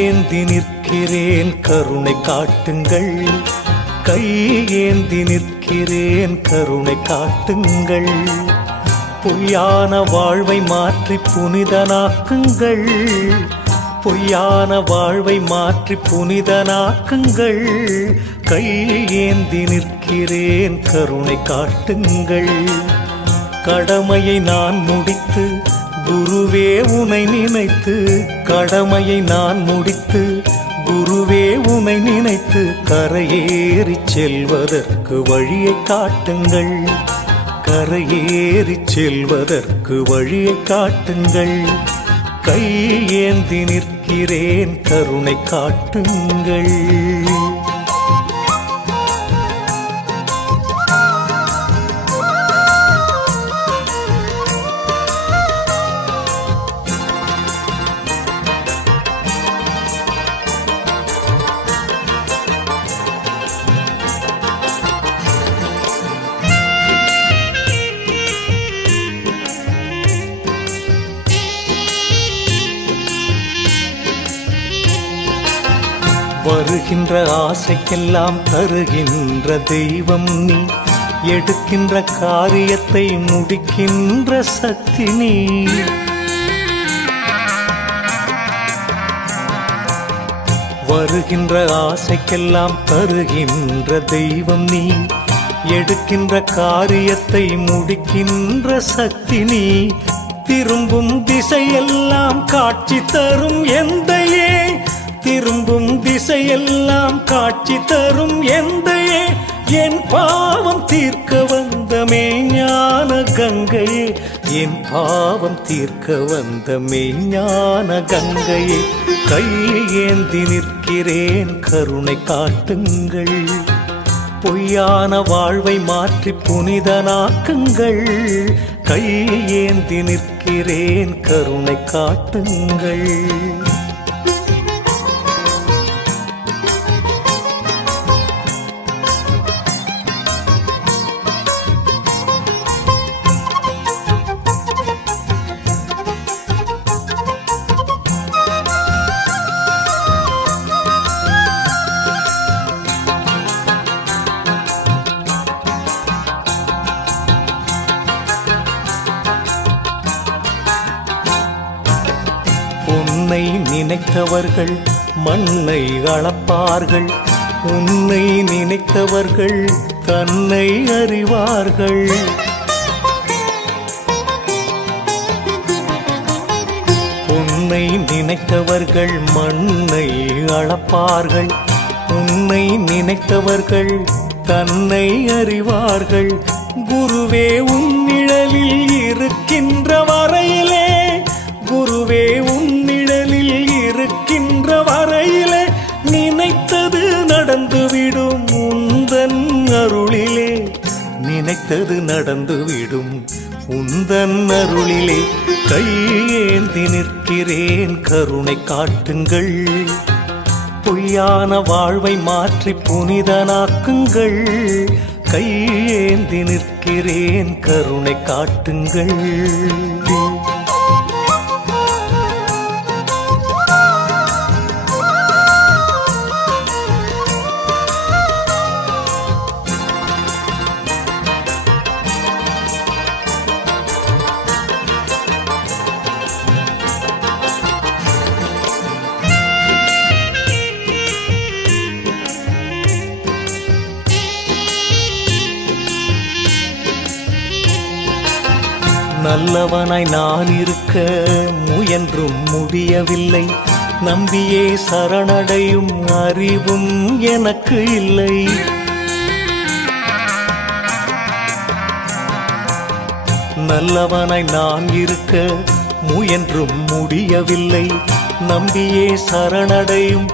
ஏந்தி நிற்கிறேன் கருணை காட்டுங்கள், கை ஏந்தி நிற்கிறேன் கருணை காட்டுங்கள். பொய்யான வாழ்வை மாற்றி புனிதனாக்குங்கள், பொய்யான வாழ்வை மாற்றி புனிதனாக்குங்கள். கை ஏந்தி நிற்கிறேன் கருணை காட்டுங்கள். கடமையை நான் முடித்து குருவே உனை நினைத்து, கடமையை நான் முடித்து குருவே உனை நினைத்து கரையேறி செல்வதற்கு வழியை காட்டுங்கள், கரையேறி செல்வதற்கு வழியை காட்டுங்கள். கை ஏந்தி நிற்கிறேன் கருணை காட்டுங்கள். வருகின்ற ஆசைக்கெல்லாம் தருகின்ற தெய்வம் நீ, எடுக்கின்ற காரியத்தை முடிக்கின்ற சக்தி நீ. வருகின்ற ஆசைக்கெல்லாம் தருகின்ற தெய்வம் நீ, எடுக்கின்ற காரியத்தை முடிக்கின்ற சக்தி நீ. திரும்பும் திசையெல்லாம் காட்சி தரும் எந்தையே, திரும்பும் திசையெல்லாம் காட்சி தரும் எந்தையே. என் பாவம் தீர்க்க வந்த மெய்ஞான கங்கையே, என் பாவம் தீர்க்க வந்த மெய்ஞான கங்கையே. கை ஏந்தி நிற்கிறேன் கருணை காட்டுங்கள், பொய்யான வாழ்வை மாற்றி புனிதனாக்குங்கள். கை ஏந்தி நிற்கிறேன் கருணை காட்டுங்கள். உன்னை நினைத்தவர்கள் மண்ணை அளப்பார்கள், உன்னை நினைத்தவர்கள் தன்னை அறிவார்கள். உன்னை நினைத்தவர்கள் மண்ணை அளப்பார்கள், உன்னை நினைத்தவர்கள் தன்னை அறிவார்கள். குருவே உன் நிழலில் இருக்கின்ற வரையிலே, குருவே உன் நிழலில் இருக்கின்ற வரையிலே நினைத்தது நடந்துவிடும் உந்தன் அருளிலே, நினைத்தது நடந்துவிடும் உந்தன் அருளிலே. கை ஏந்தி நிற்கிறேன் கருணை காட்டுங்கள், பொய்யான வாழ்வை மாற்றி புனிதனாக்குங்கள். கை ஏந்தி நிற்கிறேன் கருணை காட்டுங்கள். நல்லவனாய் நான் இருக்க முயன்றும் முடியவில்லை, நம்பியே சரணடையும் அறிவும் எனக்கு இல்லை. நல்லவனாய் நான் இருக்க முயன்றும் முடியவில்லை, நம்பியே சரணடையும்